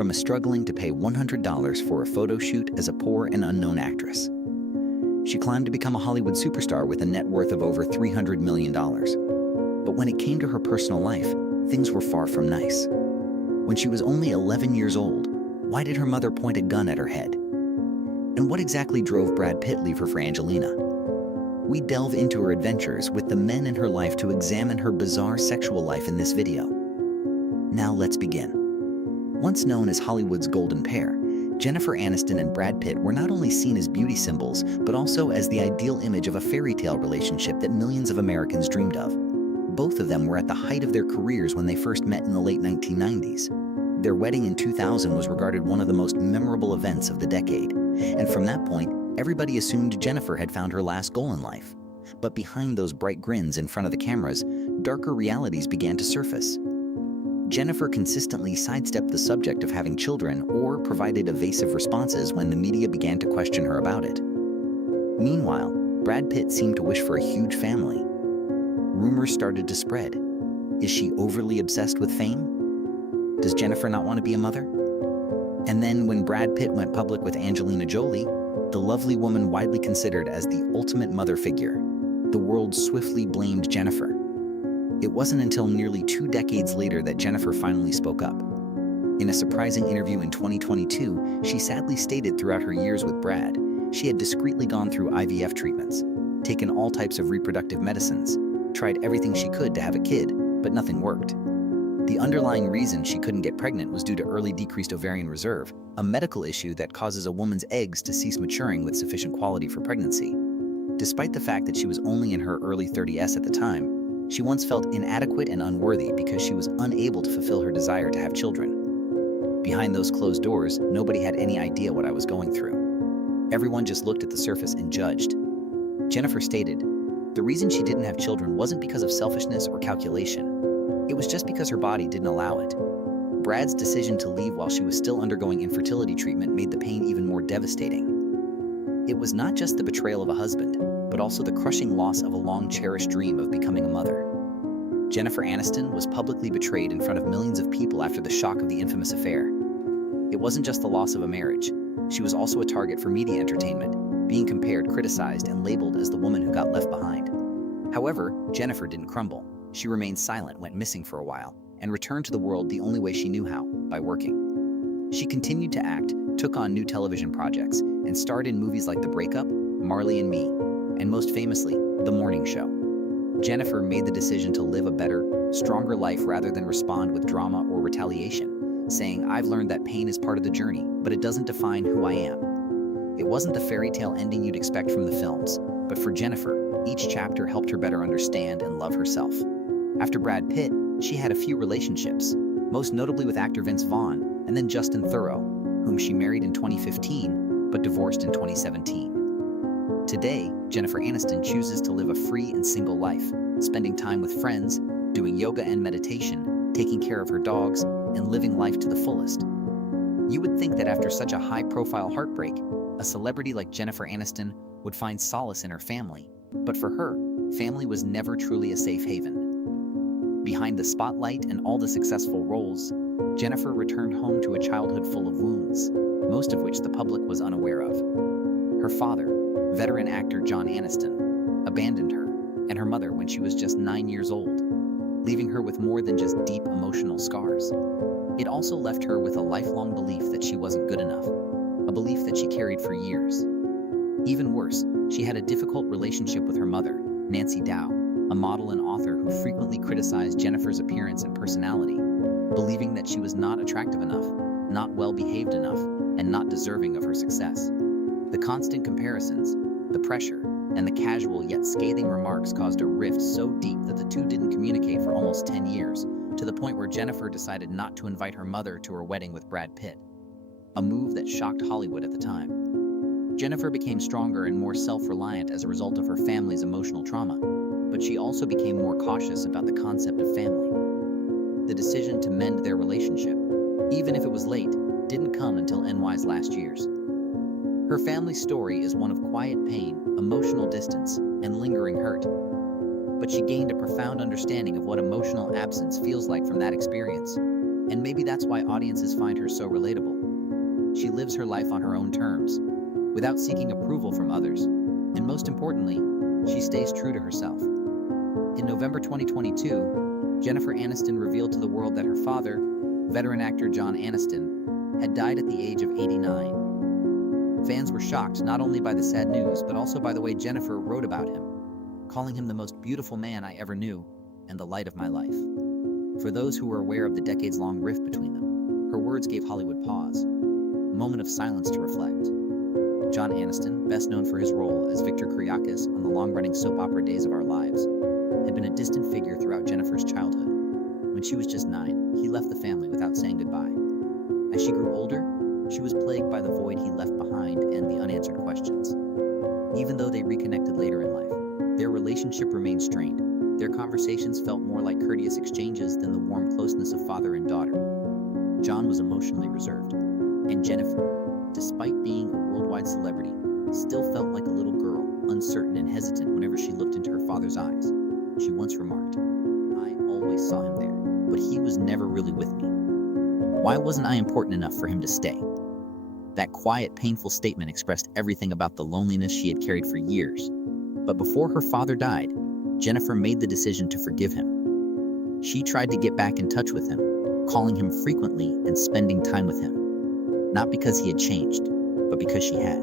from a struggling to pay $100 for a photo shoot as a poor and unknown actress. She climbed to become a Hollywood superstar with a net worth of over $300 million. But when it came to her personal life, things were far from nice. When she was only 11 years old, why did her mother point a gun at her head? And what exactly drove Brad Pitt leave her for Angelina? We delve into her adventures with the men in her life to examine her bizarre sexual life in this video. Now let's begin. Once known as Hollywood's golden pair, Jennifer Aniston and Brad Pitt were not only seen as beauty symbols, but also as the ideal image of a fairy tale relationship that millions of Americans dreamed of. Both of them were at the height of their careers when they first met in the late 1990s. Their wedding in 2000 was regarded one of the most memorable events of the decade, and from that point, everybody assumed Jennifer had found her last goal in life. But behind those bright grins in front of the cameras, darker realities began to surface. Jennifer consistently sidestepped the subject of having children or provided evasive responses when the media began to question her about it. Meanwhile, Brad Pitt seemed to wish for a huge family. Rumors started to spread. Is she overly obsessed with fame? Does Jennifer not want to be a mother? And then when Brad Pitt went public with Angelina Jolie, the lovely woman widely considered as the ultimate mother figure, the world swiftly blamed Jennifer. It wasn't until nearly 2 decades later that Jennifer finally spoke up. In a surprising interview in 2022, she sadly stated throughout her years with Brad, she had discreetly gone through IVF treatments, taken all types of reproductive medicines, tried everything she could to have a kid, but nothing worked. The underlying reason she couldn't get pregnant was due to early decreased ovarian reserve, a medical issue that causes a woman's eggs to cease maturing with sufficient quality for pregnancy. Despite the fact that she was only in her early 30s at the time, she once felt inadequate and unworthy because she was unable to fulfill her desire to have children. Behind those closed doors, nobody had any idea what I was going through. Everyone just looked at the surface and judged. Jennifer stated, the reason she didn't have children wasn't because of selfishness or calculation. It was just because her body didn't allow it. Brad's decision to leave while she was still undergoing infertility treatment made the pain even more devastating. It was not just the betrayal of a husband, but also the crushing loss of a long-cherished dream of becoming a mother. Jennifer Aniston was publicly betrayed in front of millions of people after the shock of the infamous affair. It wasn't just the loss of a marriage. She was also a target for media entertainment, being compared, criticized, and labeled as the woman who got left behind. However, Jennifer didn't crumble. She remained silent, went missing for a while, and returned to the world the only way she knew how, by working. She continued to act, took on new television projects, and starred in movies like The Breakup, Marley and Me, and most famously, The Morning Show. Jennifer made the decision to live a better, stronger life rather than respond with drama or retaliation, saying, I've learned that pain is part of the journey, but it doesn't define who I am. It wasn't the fairy tale ending you'd expect from the films, but for Jennifer, each chapter helped her better understand and love herself. After Brad Pitt, she had a few relationships, most notably with actor Vince Vaughn, and then Justin Theroux, whom she married in 2015, but divorced in 2017. Today, Jennifer Aniston chooses to live a free and single life, spending time with friends, doing yoga and meditation, taking care of her dogs, and living life to the fullest. You would think that after such a high-profile heartbreak, a celebrity like Jennifer Aniston would find solace in her family, but for her, family was never truly a safe haven. Behind the spotlight and all the successful roles, Jennifer returned home to a childhood full of wounds, most of which the public was unaware of. Her father, veteran actor John Aniston, abandoned her and her mother when she was just 9 years old, leaving her with more than just deep emotional scars. It also left her with a lifelong belief that she wasn't good enough, a belief that she carried for years. Even worse, she had a difficult relationship with her mother, Nancy Dow, a model and author who frequently criticized Jennifer's appearance and personality, believing that she was not attractive enough, not well-behaved enough, and not deserving of her success. The constant comparisons, the pressure, and the casual yet scathing remarks caused a rift so deep that the two didn't communicate for almost 10 years, to the point where Jennifer decided not to invite her mother to her wedding with Brad Pitt, a move that shocked Hollywood at the time. Jennifer became stronger and more self-reliant as a result of her family's emotional trauma, but she also became more cautious about the concept of family. The decision to mend their relationship, even if it was late, didn't come until NY's last years. Her family story is one of quiet pain, emotional distance, and lingering hurt. But she gained a profound understanding of what emotional absence feels like from that experience. And maybe that's why audiences find her so relatable. She lives her life on her own terms, without seeking approval from others. And most importantly, she stays true to herself. In November 2022, Jennifer Aniston revealed to the world that her father, veteran actor John Aniston, had died at the age of 89. Fans were shocked not only by the sad news, but also by the way Jennifer wrote about him, calling him the most beautiful man I ever knew and the light of my life. For those who were aware of the decades-long rift between them, her words gave Hollywood pause, a moment of silence to reflect. John Aniston, best known for his role as Victor Kiriakis on the long-running soap opera Days of Our Lives, had been a distant figure throughout Jennifer's childhood. When she was just 9, he left the family without saying goodbye. As she grew older, she was plagued by the void he left behind and the unanswered questions. Even though they reconnected later in life, their relationship remained strained. Their conversations felt more like courteous exchanges than the warm closeness of father and daughter. John was emotionally reserved, and Jennifer, despite being a worldwide celebrity, still felt like a little girl, uncertain and hesitant whenever she looked into her father's eyes. She once remarked, "I always saw him there, but he was never really with me. Why wasn't I important enough for him to stay?" That quiet, painful statement expressed everything about the loneliness she had carried for years. But before her father died, Jennifer made the decision to forgive him. She tried to get back in touch with him, calling him frequently and spending time with him. Not because he had changed, but because she had.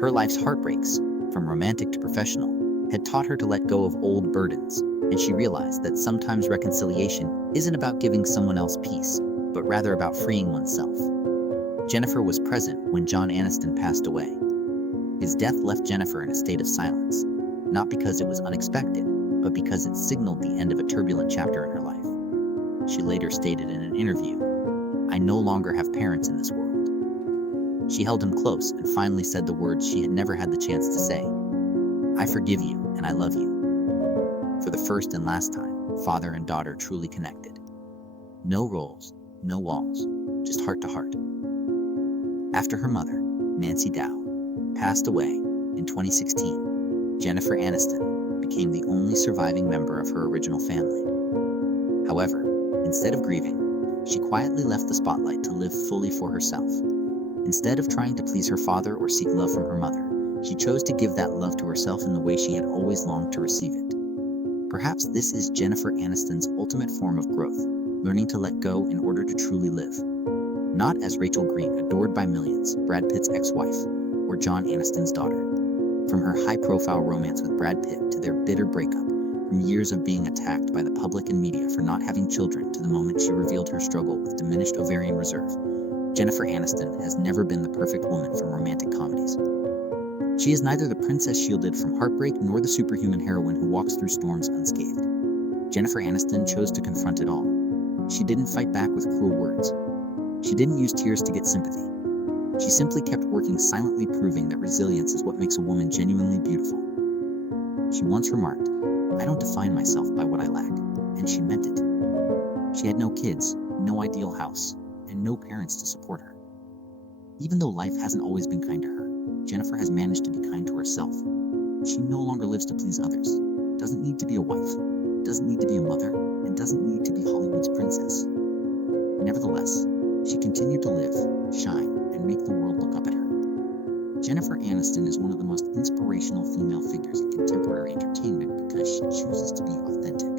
Her life's heartbreaks, from romantic to professional, had taught her to let go of old burdens, and she realized that sometimes reconciliation isn't about giving someone else peace, but rather about freeing oneself. Jennifer was present when John Aniston passed away. His death left Jennifer in a state of silence, not because it was unexpected, but because it signaled the end of a turbulent chapter in her life. She later stated in an interview, "I no longer have parents in this world." She held him close and finally said the words she had never had the chance to say, "I forgive you and I love you." For the first and last time, father and daughter truly connected. No roles, no walls, just heart to heart. After her mother, Nancy Dow, passed away in 2016, Jennifer Aniston became the only surviving member of her original family. However, instead of grieving, she quietly left the spotlight to live fully for herself. Instead of trying to please her father or seek love from her mother, she chose to give that love to herself in the way she had always longed to receive it. Perhaps this is Jennifer Aniston's ultimate form of growth, learning to let go in order to truly live. Not as Rachel Green, adored by millions, Brad Pitt's ex-wife, or John Aniston's daughter. From her high-profile romance with Brad Pitt to their bitter breakup, from years of being attacked by the public and media for not having children to the moment she revealed her struggle with diminished ovarian reserve, Jennifer Aniston has never been the perfect woman from romantic comedies. She is neither the princess shielded from heartbreak nor the superhuman heroine who walks through storms unscathed. Jennifer Aniston chose to confront it all. She didn't fight back with cruel words. She didn't use tears to get sympathy. She simply kept working silently, proving that resilience is what makes a woman genuinely beautiful. She once remarked, "I don't define myself by what I lack," and she meant it. She had no kids, no ideal house, and no parents to support her. Even though life hasn't always been kind to her, Jennifer has managed to be kind to herself. She no longer lives to please others, doesn't need to be a wife, doesn't need to be a mother, and doesn't need to be Hollywood's princess. Nevertheless, she continued to live, shine, and make the world look up at her. Jennifer Aniston is one of the most inspirational female figures in contemporary entertainment because she chooses to be authentic.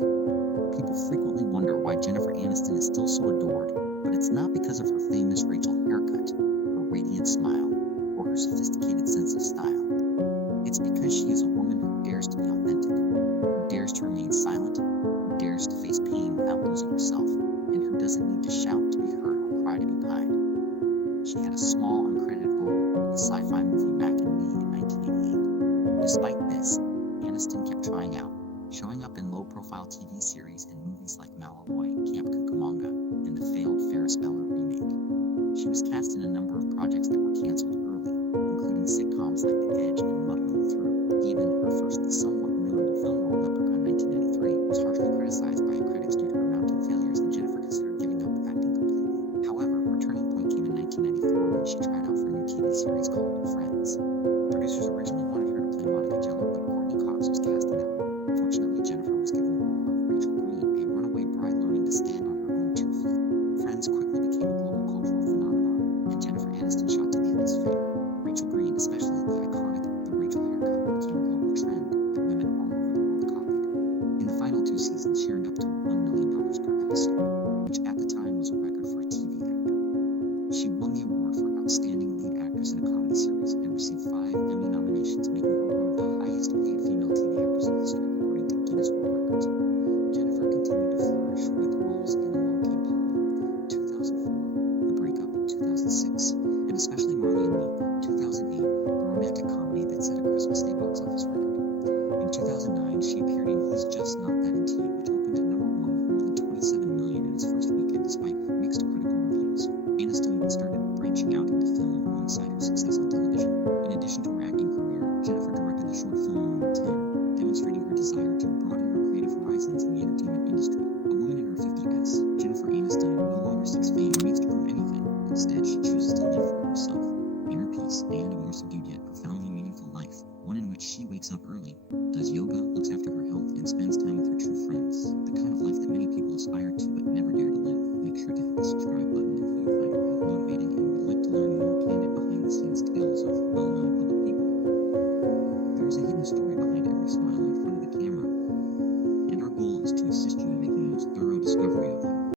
People frequently wonder why Jennifer Aniston is still so adored, but it's not because of her famous Rachel haircut, her radiant smile, or her sophisticated sense of style. It's because she is a woman who dares to be authentic, who dares to remain silent, who dares to face pain without losing herself, and who doesn't need to shout to be heard or cry to be pied. She had a small, uncredited role in the sci-fi movie Mac and Me in 1988. Despite this, Aniston kept trying out, showing up in low-profile TV series and movies like Malaloy, Camp Cucamonga, and the failed Ferris Bueller remake. She was cast in a number of projects that were canceled early, including sitcoms like The Edge and Muddling Through. Even her first somewhat notable film role, Leprechaun 1993, was harshly criticized by critics due to her mounting failures, and Jennifer considered giving up acting completely. However, her turning point came in 1994 when she tried out for a new TV series called Friends. Producers originally wanted her to play Monica Geller, but Courtney Cox was cast in that role. Fortunately, Jennifer was given the role of Rachel Green, a runaway bride learning to stand on her own 2 feet. 2006, and especially Marley and Me, 2008, a romantic comedy that set a Christmas Day box office record. In 2009, she appeared in He's Just Not That Into You, which opened at number 1 with more than 27 million in its first weekend despite mixed critical reviews. Aniston even started branching out into film alongside her success on television. In addition to her acting career, Jennifer directed the short film Moment 10, demonstrating her desire to broaden her creative horizons in the entertainment industry. A woman in her 50s, Jennifer Aniston no longer seeks fame or needs to prove anything. Instead, she chooses to live for herself, inner peace, and a more subdued yet profoundly meaningful life, one in which she wakes up early, does yoga, looks after her health, and spends time with her true friends, the kind of life that many people aspire to but never dare to live. Make sure to hit the subscribe button if you find her path motivating and would like to learn more candid behind-the-scenes tales of well-known public people. There is a hidden story behind